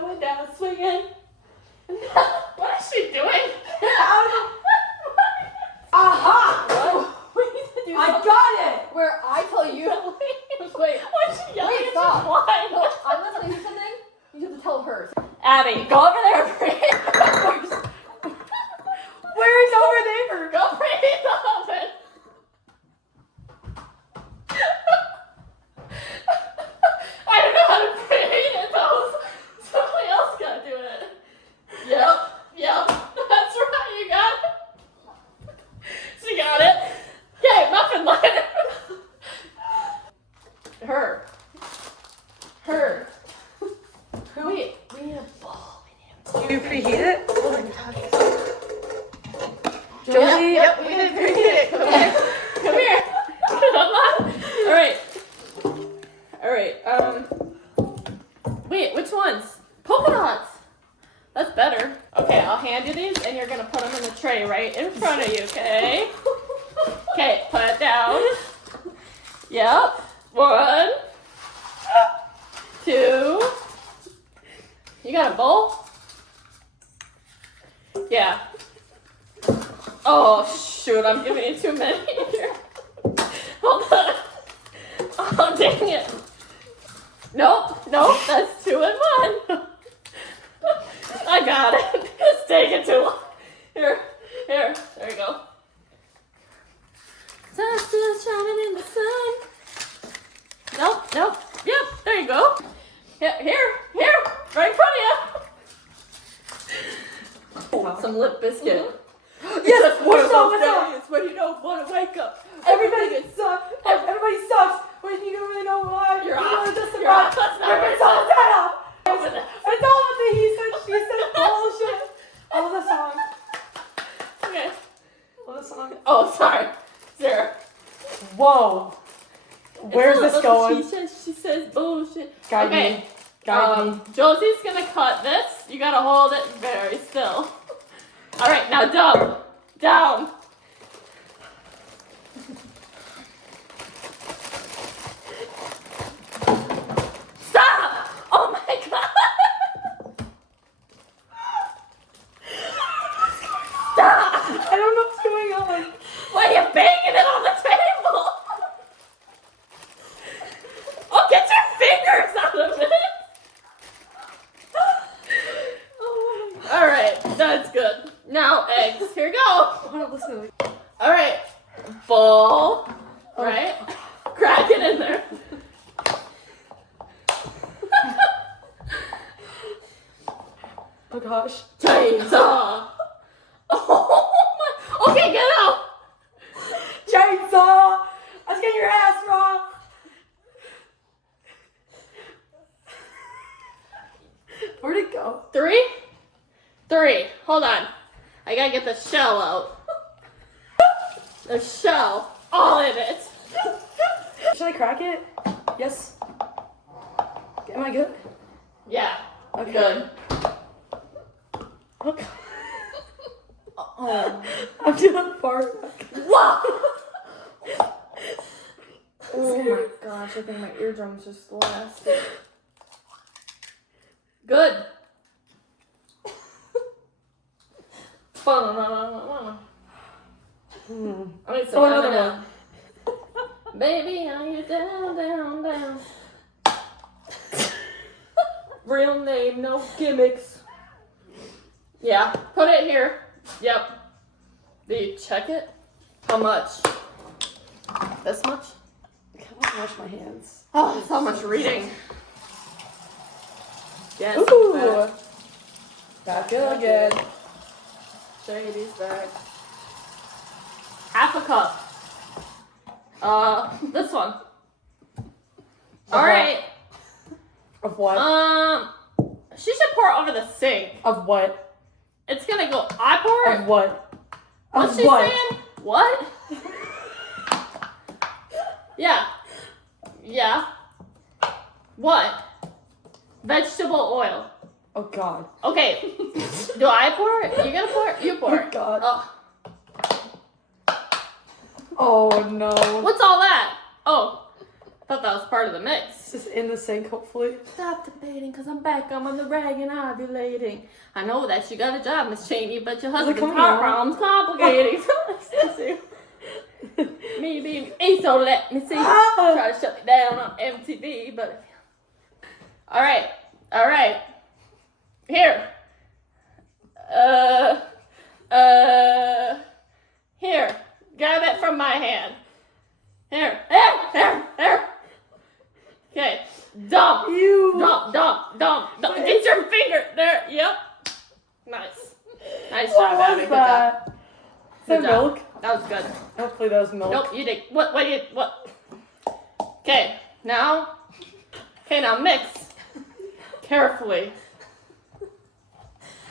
going down swinging. What is she doing? Aha! What? I got it! Where I tell you. Wait. Why's she yelling at Stop. you? Why? No, I'm not telling you something. You have to tell her. Abby, go over there and breathe. Where is over there? Go breathe the oven. I don't know how to breathe in those. Somebody else gotta do it. Yep. That's right, you got it. She got it. Okay, muffin line. Her. Wait, we need a bowl. Do you preheat it? Josie? Yep, we did preheat it. Come here. Come on. Alright. Wait, which ones? Polka dots. That's better. Okay, I'll hand you these and you're gonna put them in the tray right in front of you, okay? Okay, put it down. Yep. 1, 2. You got a bowl? Yeah. Oh, shoot, I'm giving you too many here. Hold on. Oh, dang it. Nope, that's 2 in 1. I got it. It's taking too long. Here, there you go. Sun's still shining in the sun. Nope. Yep, there you go. Here, right in front of you. Some lip biscuit. Yes, One of what's those up? days when you don't want to wake up. Everybody sucks. Everybody sucks when you don't really know why. You're You off. know, just You're about off. That's not ripping right. someone's head off. Open it. It's all with the he said, she said bullshit. All the song. Okay. All the song. Oh, sorry. 0. Whoa. Where's this going? She says bullshit. Guide Okay. me. Guide me. Josie's gonna cut this. You gotta hold it very still. All right, now down. Stop! Oh my god! Stop! I don't know what's going on. Why are you banging it on the table? Oh, get your fingers out of it! All right, that's good. Now eggs. Here we go. Oh, listen. All right, bowl. All right, crack it in there. Oh gosh. Chainsaw. Oh my. Okay, get out. Chainsaw! Let's get your ass raw! Where'd it go? 3. Hold on. I gotta get the shell out. The shell. All in it. Should I crack it? Yes. Am I good? Yeah. Okay. Good. Okay. Oh. I'm doing fart. Wow. Oh my gosh, I think my eardrums just lasted. Good. I need some another M&M. Baby, are you down? Real name, no gimmicks. Yeah, put it here. Yep. Do you check it? How much? This much? I can't wash my hands. Oh, so much reading. Yes. Ooh. Back again. Shady's back. Half a cup. This one. Alright. Of what? She should pour over the sink. Of what? It's gonna go. I pour it. Of what? What's Of she what? saying? What? Yeah. What? Vegetable oil. Oh god. Okay. Do I pour it? You gonna pour it? You pour Oh it. god. Oh. Oh no. What's all that? Oh. I thought that was part of the mix. Just in the sink, hopefully. Stop debating, cause I'm back. I'm on the rag and ovulating. I know that you got a job, Miss Cheney, but your husband's coming heart on? problem's complicating. Me being so let me see. Ah. Try to shut me down on MTV, but all right. Here. Here. Grab it from my hand. Here. Okay. Dump. Ew. Dump. Get your finger there. Yep. Nice What job, Abby. was Good job. that? Is that Good job. milk? That was good. Hopefully that was milk. Nope, you did. What? Okay, now mix. Carefully.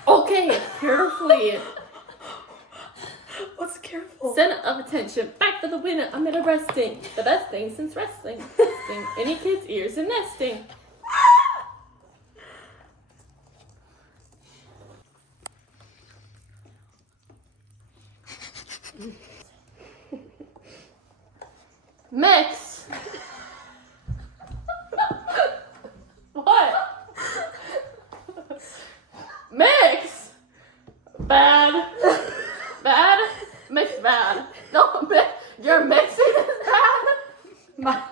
Okay, carefully. What's careful? Center of attention. Back to the winner. I'm at a resting. The best thing since wrestling. Testing any kid's ears and nesting. Mix. What? Mix. Bad. Mix bad. No, you're mixing is bad.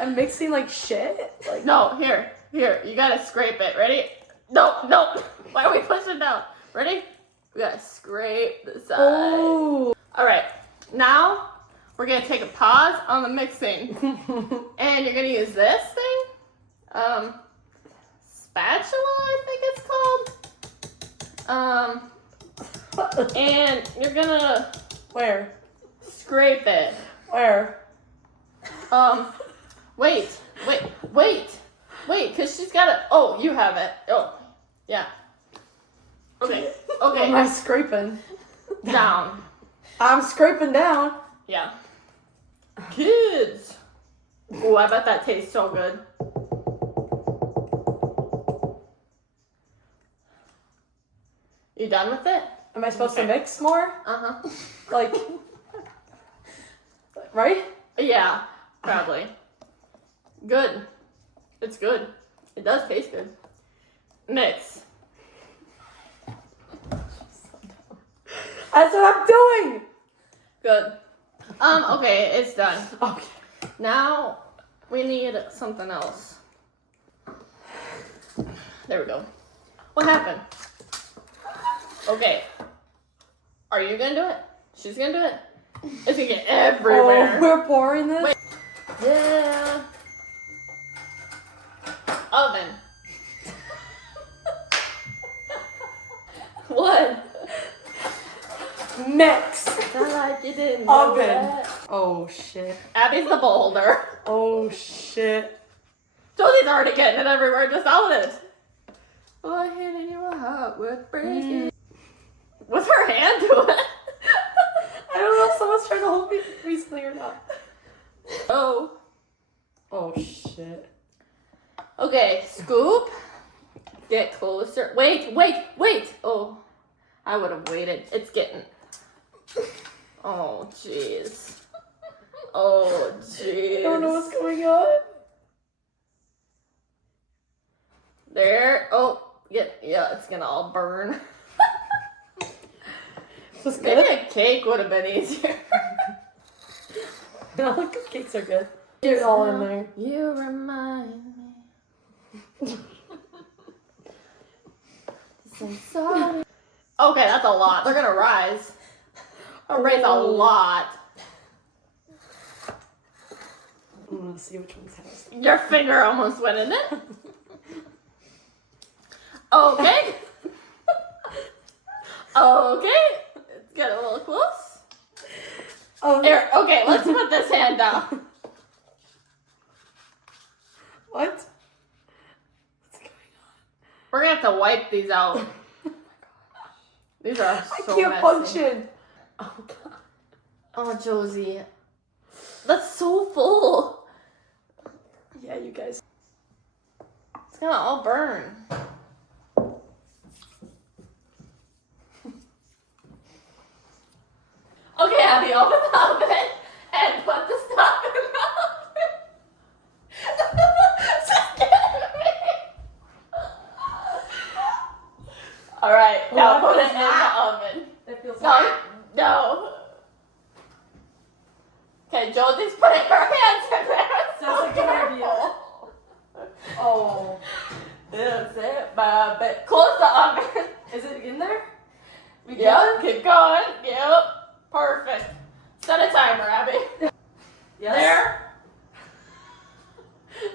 I'm mixing like shit. Like No, here. You gotta scrape it. Ready? No. Why are we pushing down? Ready? We gotta scrape the side. oh. All right. Now we're gonna take a pause on the mixing, and you're gonna use this thing, spatula, I think it's called. And you're gonna Where? scrape it. Where? Wait, cause she's got it. Oh, you have it. Oh, yeah. Okay. What am I scraping? Down. I'm scraping down. Yeah. Kids. Ooh, I bet that tastes so good. You done with it? Am I supposed to mix more? Uh-huh. Like, right? Yeah, probably. Good. It's good. It does taste good. Mix. That's what I'm doing. Good. Okay, it's done. Okay. Now we need something else. There we go. What happened? Okay. Are you gonna do it? She's gonna do it? It's gonna get everywhere. Oh, we're pouring this. Wait. Yeah. Oven. What? Mix. I like you didn't know Oven. that. Oh shit. Abby's the bowl holder. Oh shit. Josie's already getting it everywhere. Just own it. Oh, hitting you a heart worth breaking. What's her hand doing? I don't know if someone's trying to hold me recently or not. Oh. Oh shit. Okay, scoop. Get closer. Wait. Oh, I would have waited. It's getting. Oh, jeez. Oh, jeez. I don't know what's going on. There. Oh, yeah, it's gonna all burn. This Maybe good? a cake would have been easier. No, the cupcakes are good. Get it all in there. You remind me. So sorry. Okay, that's a lot. They're gonna rise. I'll raise a lot. I'm gonna see which one's house. Your finger almost went in it. Okay. Okay. Let's get a little close. Oh, Here, okay, let's put this hand down. what? What's going on? We're gonna have to wipe these out. Oh my gosh. These are I so can't messy. function. Oh god. Oh, Josie. That's so full. Yeah, you guys. It's gonna all burn. Okay, Abby, open the oven and put the stuff in the oven. All right, Oh, now that put it feels in the hot. oven. That feels No, hot. no. Okay, Josie's putting her hands in there. Sounds like a good idea. Oh. That's it, but close the oven. Is it in there? We Yep, good? keep going. Yep, perfect. Set a timer, Abby. Yes. There.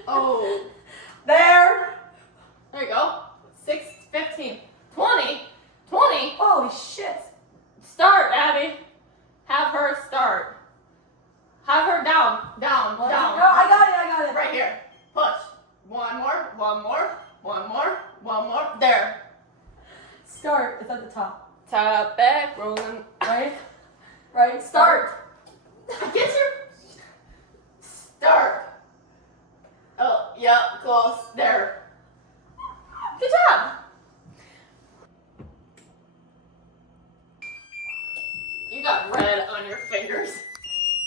Oh. There. There you go. 6, 15, 20, 20. Holy shit. Start, Abby. Have her start. Have her down, down, What? down. No, I got it. Right here. Push. One more, one more, one more, one more. There. Start. It's at the top. Top, back, rolling. Right? Right? Start. Get your start. Oh, yep, close. There. Good job. You got red on your fingers.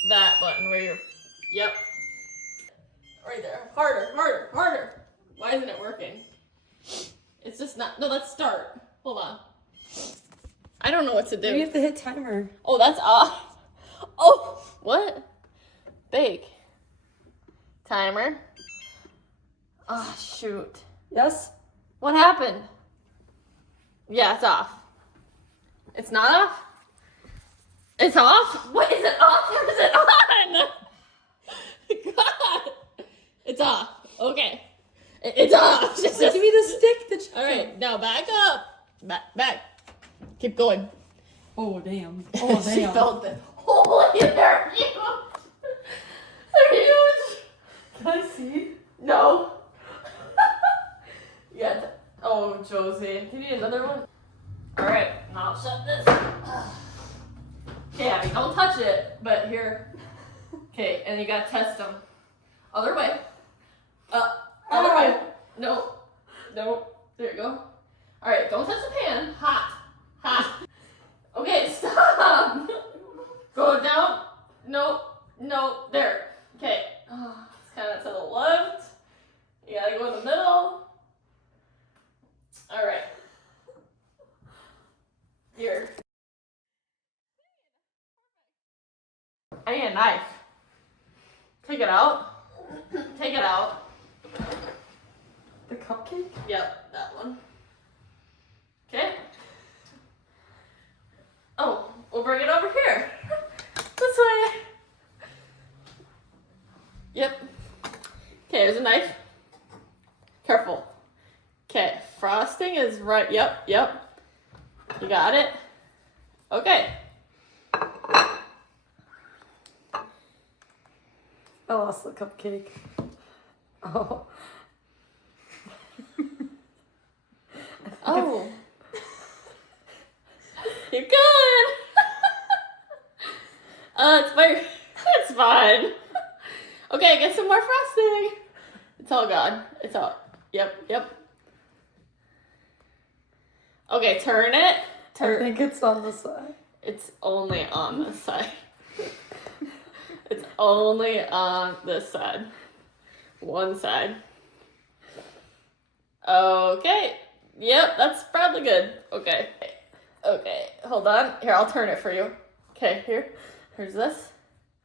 That button where you're. Yep. Right there. Harder, harder, harder. Why isn't it working? It's just not. No, let's start. Hold on. I don't know what to do. You have to hit timer. Oh, that's off. Oh, what? Bake. Timer. Oh, shoot. Yes? What happened? Yeah, it's off. It's not off? It's off? What, is it off or is it on? God. It's off. Okay. It's off. It's Give me the stick. The chicken. all right, now back up. Back. Keep going. Oh, damn. Oh, She damn. felt it. Holy, they're huge. They're huge. Can I see? No. Yeah. Oh, Josie. Do you need another one? All right. Now I'll shut this. Okay, Abby, don't touch it. But here. Okay, and you gotta test them. Other way. Other way. No. No. There you go. All right. Don't touch the pan. Hot. Hot. Okay, stop. Go down. No. No. There. Okay. It's kind of to the left. You gotta go in the middle. All right. Here. I need a knife. Take it out. Take it out. The cupcake? Yep, that one. Okay. Oh, we'll bring it over here. This way. Yep. Okay, there's a knife. Careful. Okay, frosting is right. Yep. You got it? Okay. I lost the cupcake. Oh. Oh. You're good. It's fine. Okay, get some more frosting. It's all gone. It's all. Yep. Okay, turn it. I think it's on the side. It's only on this side. It's only on this side. One side. Okay. Yep, that's probably good. Okay. Hold on. Here, I'll turn it for you. Okay, here's this.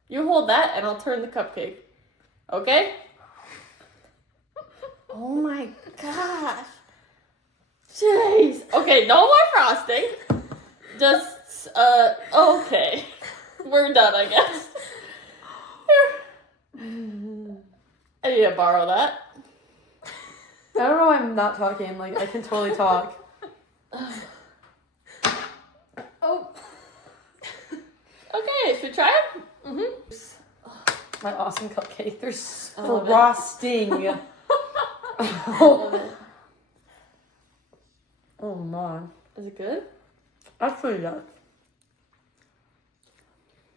You hold that and I'll turn the cupcake. Okay? Oh my gosh. Jeez. Okay, no more frosting. Just, okay. We're done, I guess. Here. I need to borrow that. I don't know why I'm not talking. Like, I can totally talk. Oh. Okay, should we try it? My awesome cupcake. There's I love it. frosting. Oh my. Is it good? That's pretty good.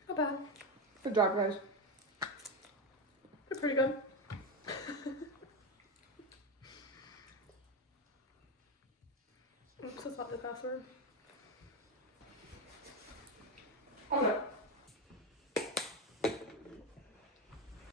Not bad. Good job, guys. You're pretty good. Oops, that's not the password.